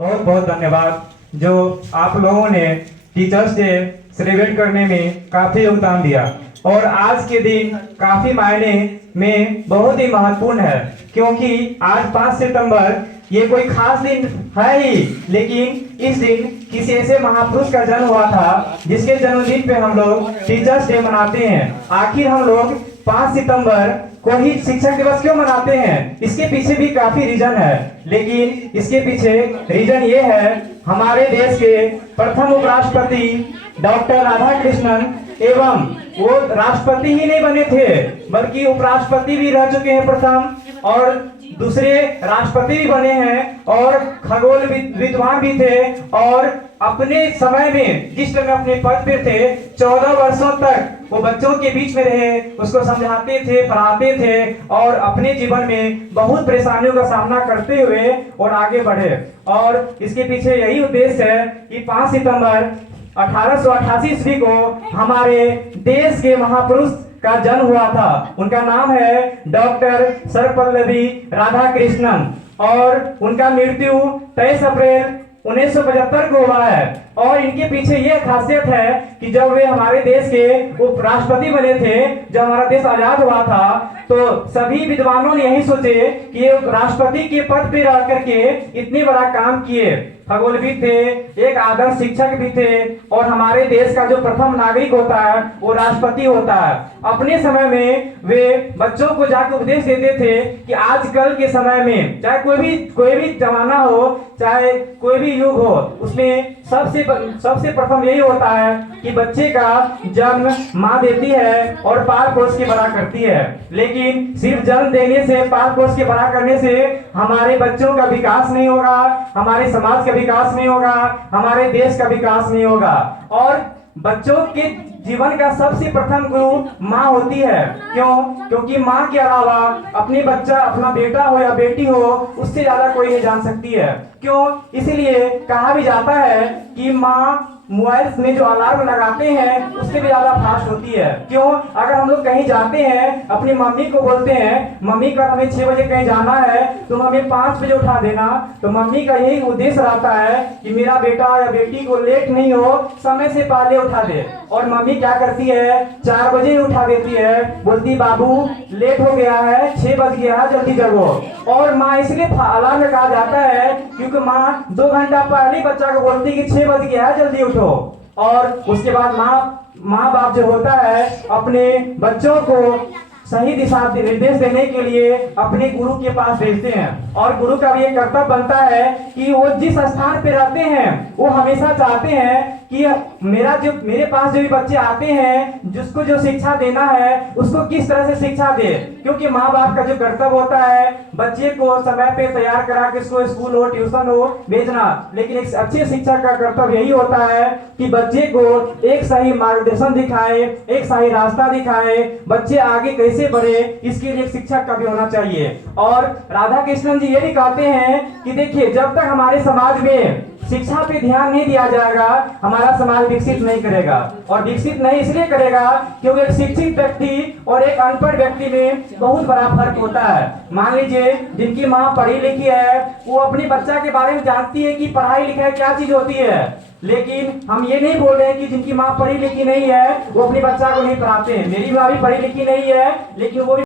बहुत बहुत धन्यवाद जो आप लोगों ने टीचर्स डे सेलिब्रेट करने में काफी योगदान दिया। और आज के दिन काफी मायने में बहुत ही महत्वपूर्ण है, क्योंकि आज 5 सितंबर ये कोई खास दिन है ही, लेकिन इस दिन किसी ऐसे महापुरुष का जन्म हुआ था जिसके जन्मदिन पे हम लोग टीचर्स डे मनाते हैं। आखिर हम लोग 5 सितंबर को ही शिक्षक दिवस क्यों मनाते हैं? इसके पीछे भी काफी रीजन है, लेकिन इसके पीछे रीजन ये है, हमारे देश के प्रथम उपराष्ट्रपति डॉक्टर राधाकृष्णन एवं वो राष्ट्रपति ही नहीं बने थे बल्कि उपराष्ट्रपति भी रह चुके हैं प्रथम, और दूसरे राष्ट्रपति भी बने हैं, और खगोल विद्वान भी थे। और अपने समय में जिस समय अपने पद पे थे 14 वर्षों तक वो बच्चों के बीच में रहे, उसको समझाते थे, पढ़ाते थे, और अपने जीवन में बहुत परेशानियों का सामना करते हुए और आगे बढ़े। और इसके पीछे यही उद्देश्य है कि 5 सितंबर 1888 ईस्वी को हमारे देश के महापुरुष का जन्म हुआ था। उनका नाम है डॉक्टर सर्वपल्लवी राधाकृष्णन, और उनका मृत्यु 23 अप्रैल 1975 को हुआ है। और इनके पीछे यह खासियत है कि जब वे हमारे देश के उपराष्ट्रपति बने थे, जब हमारा देश आजाद हुआ था, तो सभी विद्वानों ने यही सोचे कि ये राष्ट्रपति के पद पे रह करके इतने बड़ा काम किए, खगोलविद थे, एक आदर्श शिक्षक भी थे, और हमारे देश का जो प्रथम नागरिक होता है वो राष्ट्रपति होता है। अपने समय में वे बच्चों को जाकर उपदेश देते थे कि आजकल के समय में चाहे कोई भी जमाना हो, चाहे कोई भी युग हो, उसमें सबसे प्रथम यही होता है कि बच्चे का जन्म माँ देती है और पाल पोस के बड़ा करती है। लेकिन सिर्फ जन्म देने से, पाल पोस के बड़ा करने से हमारे बच्चों का विकास नहीं होगा, हमारे समाज का विकास नहीं होगा, हमारे देश का विकास नहीं होगा। और बच्चों के जीवन का सबसे प्रथम गुरु माँ होती है। क्यों? क्योंकि माँ के अलावा अपनी बच्चा, अपना बेटा हो या बेटी हो, उससे ज्यादा कोई नहीं जान सकती है। क्यों? इसीलिए कहा भी जाता है कि माँ मोबाइल में जो अलार्म लगाते हैं उससे भी ज्यादा फास्ट होती है। क्यों? अगर हम लोग कहीं जाते हैं, अपनी मम्मी को बोलते हैं, मम्मी का हमें 6 बजे कहीं जाना है, तुम हमें 5 बजे उठा देना, तो मम्मी का यही उद्देश्य रहता है कि मेरा बेटा या बेटी को लेट नहीं हो, समय से पहले उठा दे। और मम्मी क्या करती है, 4 बजे ही उठा देती है, बोलती बाबू लेट हो गया है, 6 बज गया है, जल्दी जगो। और माँ इसलिए अलार्म कहा जाता है क्योंकि माँ 2 घंटा पहले बच्चा को बोलती कि 6 बज गया है, जल्दी उठो। और उसके बाद माँ बाप जो होता है अपने बच्चों को सही दिशा निर्देश देने के लिए अपने गुरु के पास भेजते हैं। और गुरु का भी एक कर्तव्य बनता है कि वो जिस स्थान पे रहते हैं वो हमेशा चाहते हैं कि मेरे पास जो भी बच्चे आते हैं, जिसको जो शिक्षा देना है उसको किस तरह से शिक्षा दे। क्योंकि माँ बाप का जो कर्तव्य होता है बच्चे को समय पे तैयार करा के उसको स्कूल हो, ट्यूशन हो भेजना, लेकिन एक अच्छे शिक्षक का कर्तव्य यही होता है कि बच्चे को एक सही मार्गदर्शन दिखाए, एक सही रास्ता दिखाए, बच्चे आगे कैसे बढ़े, इसके लिए शिक्षक का भी होना चाहिए। और राधा कृष्णन जी ये भी कहते हैं कि देखिए, जब तक हमारे समाज में शिक्षा पे ध्यान नहीं दिया जाएगा, हमारा समाज विकसित नहीं करेगा। और विकसित नहीं इसलिए करेगा क्योंकि एक शिक्षित व्यक्ति और एक अनपढ़ व्यक्ति में बहुत बड़ा फर्क होता है। मान लीजिए जिनकी माँ पढ़ी लिखी है, वो अपने बच्चा के बारे में जानती है कि पढ़ाई लिखाई क्या चीज होती है, लेकिन हम ये नहीं बोल रहे हैं कि जिनकी माँ पढ़ी लिखी नहीं है वो अपने बच्चा को नहीं पढ़ाते हैं। मेरी माँ भी पढ़ी लिखी नहीं है, लेकिन वो